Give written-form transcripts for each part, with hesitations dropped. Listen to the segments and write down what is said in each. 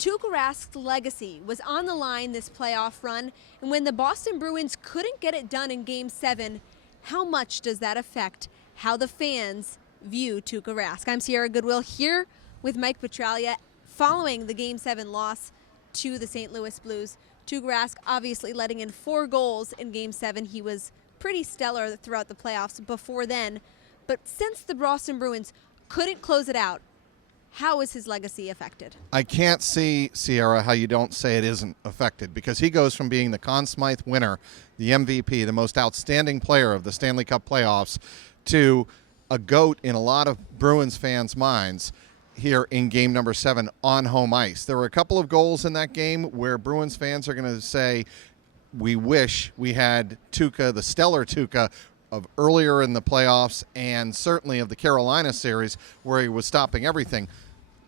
Tuukka Rask's legacy was on the line this playoff run, and when the Boston Bruins couldn't get it done in Game 7, how much does that affect how the fans view Tuukka Rask? I'm Sierra Goodwill here with Mike Petraglia following the Game 7 loss to the St. Louis Blues. Tuukka Rask obviously letting in 4 goals in Game 7. He was pretty stellar throughout the playoffs before then, but since the Boston Bruins couldn't close it out, how is his legacy affected? I can't see, Sierra, how you don't say it isn't affected, because he goes from being the Conn Smythe winner, the MVP, the most outstanding player of the Stanley Cup playoffs, to a GOAT in a lot of Bruins fans' minds here in game number 7 on home ice. There were a couple of goals in that game where Bruins fans are going to say, we wish we had Tuukka, the stellar Tuukka, of earlier in the playoffs and certainly of the Carolina series where he was stopping everything.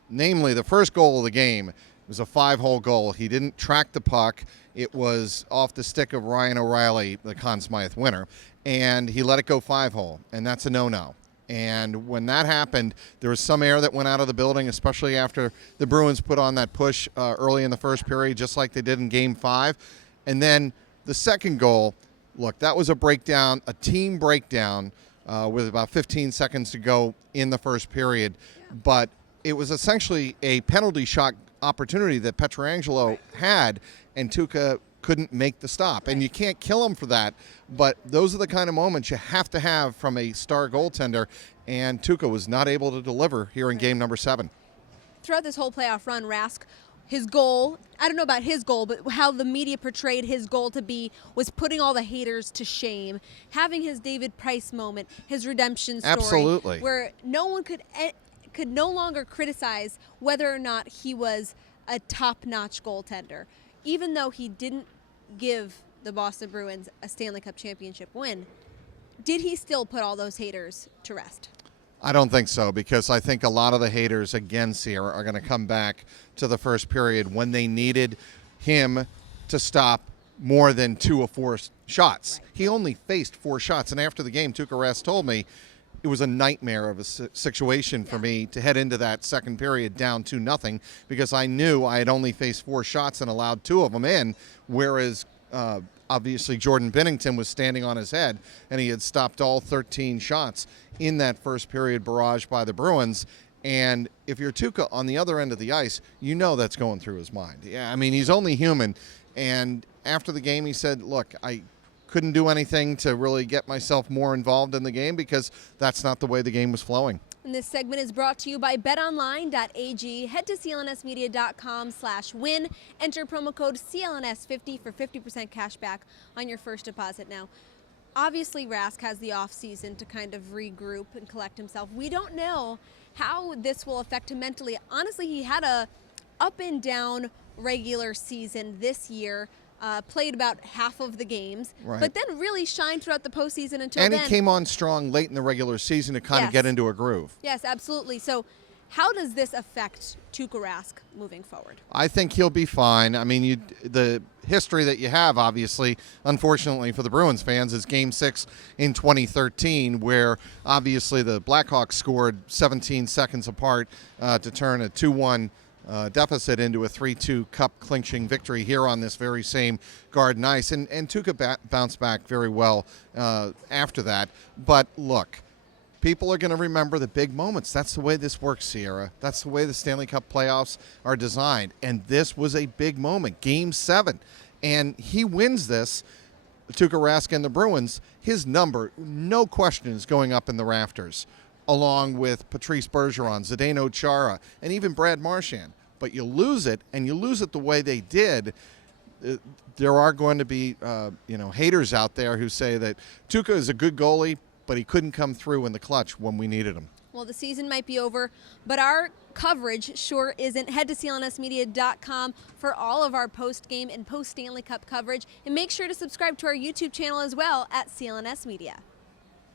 Namely, the first goal of the game was a 5-hole goal. He didn't track the puck. It was off the stick of Ryan O'Reilly, the Conn Smythe winner, and he let it go 5-hole, and that's a no-no. And when that happened, there was some air that went out of the building, especially after the Bruins put on that push early in the first period, just like they did in Game 5. And then the second goal, look, that was a breakdown, a team breakdown with about 15 seconds to go in the first period. But it was essentially a penalty shot opportunity that Petrangelo had, and Tuukka couldn't make the stop. And you can't kill him for that, but those are the kind of moments you have to have from a star goaltender, and Tuukka was not able to deliver here in game number 7. Throughout this whole playoff run, Rask, his goal, I don't know about his goal, but how the media portrayed his goal to be was putting all the haters to shame, having his David Price moment, his redemption story. Absolutely. Where no one could no longer criticize whether or not he was a top-notch goaltender. Even though he didn't give the Boston Bruins a Stanley Cup championship win, did he still put all those haters to rest? I don't think so, because I think a lot of the haters, again, Sierra, are going to come back to the first period when they needed him to stop more than 2 of 4 shots. Right. He only faced 4 shots, and after the game, Tuukka Rask told me it was a nightmare of a situation for me to head into that second period down 2-0, because I knew I had only faced 4 shots and allowed 2 of them in, whereas obviously Jordan Binnington was standing on his head, and he had stopped all 13 shots in that first period barrage by the Bruins. And if you're Tuukka on the other end of the ice, you know that's going through his mind. Yeah, I mean, he's only human. And after the game, he said, look, I couldn't do anything to really get myself more involved in the game because that's not the way the game was flowing. And this segment is brought to you by betonline.ag. Head to clnsmedia.com/win. Enter promo code CLNS50 for 50% cash back on your first deposit. Now, obviously Rask has the off season to kind of regroup and collect himself. We don't know how this will affect him mentally. Honestly, he had a up and down regular season this year. Played about half of the games, right, but then really shined throughout the postseason until then. And he came on strong late in the regular season to kind of get into a groove. Yes, absolutely. So how does this affect Tuukka Rask moving forward? I think he'll be fine. I mean, the history that you have, obviously, unfortunately for the Bruins fans, is Game 6 in 2013, where obviously the Blackhawks scored 17 seconds apart to turn a 2-1 deficit into a 3-2 cup clinching victory here on this very same Garden ice. And Tuukka bounced back very well after that. But look, people are going to remember the big moments. That's the way this works, Sierra. That's the way the Stanley Cup playoffs are designed. And this was a big moment, Game 7. And he wins this, Tuukka Rask and the Bruins. His number, no question, is going up in the rafters, along with Patrice Bergeron, Zdeno Chara, and even Brad Marchand. But you lose it, and you lose it the way they did. There are going to be haters out there who say that Tuukka is a good goalie, but he couldn't come through in the clutch when we needed him. Well, the season might be over, but our coverage sure isn't. Head to clnsmedia.com for all of our post-game and post-Stanley Cup coverage, and make sure to subscribe to our YouTube channel as well at CLNS Media.